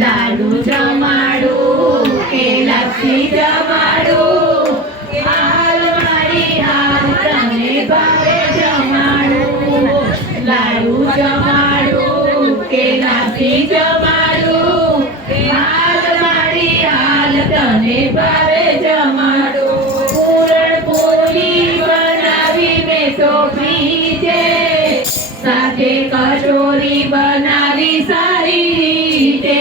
લાડુ જમાડું કે લસ્સી જમાડું? ભાવે જમાડું પૂરણ પૂરી બનાવી મેં તો પીજે સાથે કચોરી બનાવી સારી રીતે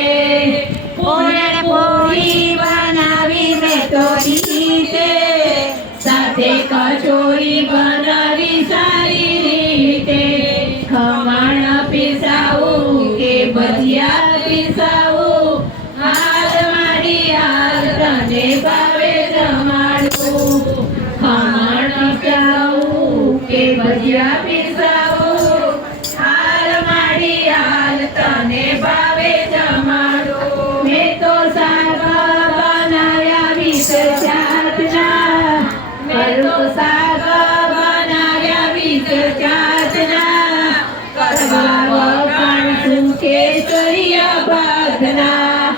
પૂરણ પૂરી બનાવી મેં તો રીતે સાથે કચોરી બનાવી સારી રીતે ખમણ પીસાવું કે ભજીયા પીસાવું પીસાવું કે ભજીયા પીસાવું હાલ મારી હાલ તને ભાવે જમાડું મેં તો શાક બનાવ્યા વીસ જાતના મેં તો શાક બનાવ્યા વીસ જાતના કરવા વખાણ શું કેસરિયા ભાગના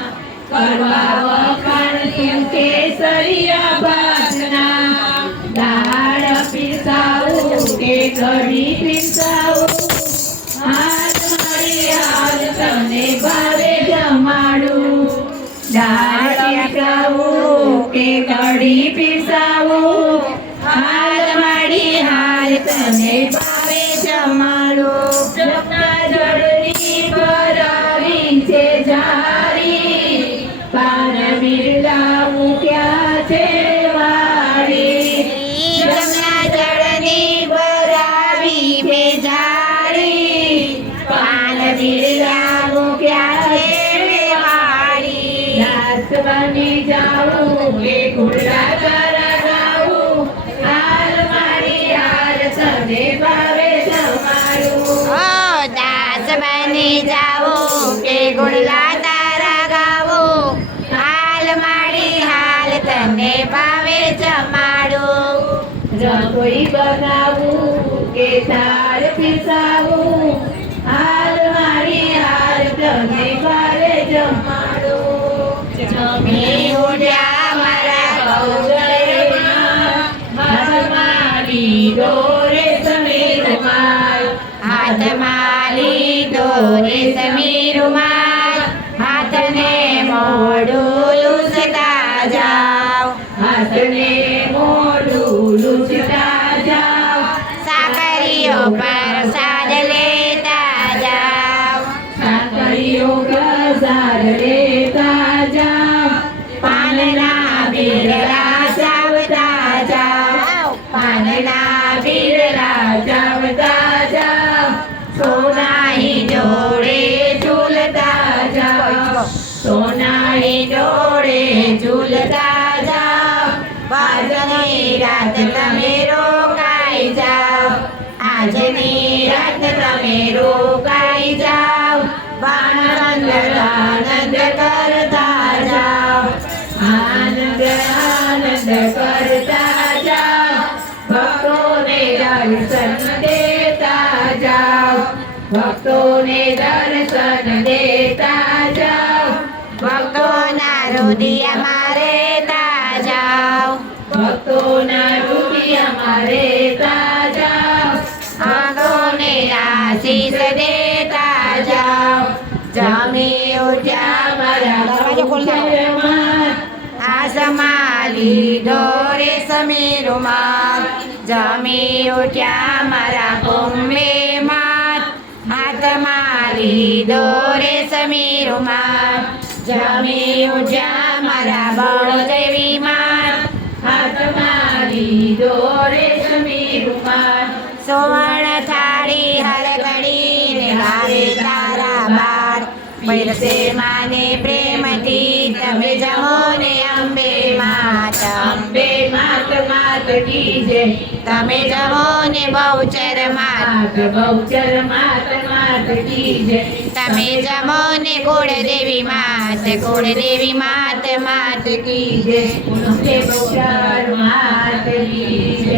કરવા કઢી હાથ મારી હાલ તને ભાવે જમાડું દાળ પીસાવું કે કઢી હાલ તને मस्त जाऊँ ये खुला कर गाऊं। हाल मारी हाल सने भावे समारूं ओ दास बने जाऊँ ये खुला तारा गाऊं। तने भावे जमाडूं रसोई बनाऊँ के तार पिसाऊं। हाल मारी हाल तने भावे जमा જમી ઉડ્યા મારા કૌશલ્યમાં હાથમાં લીધો રે સમીર રૂમાલ હાથને મોઢું લૂછતા જાઓ હાથને મોઢું લૂછતા જાઓ સાકરીઓ પ્રસાદ લેતા જાઓ સાકરીઓ પ્રસાદ લેતા પાનના બિરલા ઝૂલતા ઝૂલતા જાઓ આજની રાત તમે રોકાઈ જાઓ, આજની રાત તમે રોકાઈ જાવ આનંદ દર્શન દેતા જાઓ. ભક્તોને દર્શન દેતા જાઓ. ભક્તોના રુદિયામાં રહેતા જાઓ. ભક્તોના દેતા જાઓ. જમી ઉઠ્યા મારા ખોલતા આસમાં લીધો રેશમી રૂમાલ જમી ઉઠ્યા મારા કોમ્બે માત હાથમાં લીધો રેશમી રૂમાલ જમી ઉઠ્યા મારા બળદેવી માત હાથમાં લીધો રેશમી રૂમાલ સુવર્ણ થાળી હરગડી ને ભાવે તારા બાર પૈરસે માને પ્રેમથી તમે જમો ને અંબે માત અંબે માત માત માત કી જય તમે જમો ને બહુચર માત બહુચર માત માત કી જય તમે જમો ને કુળદેવી માત કુળદેવી માત માત કી જય બહુચર માત કી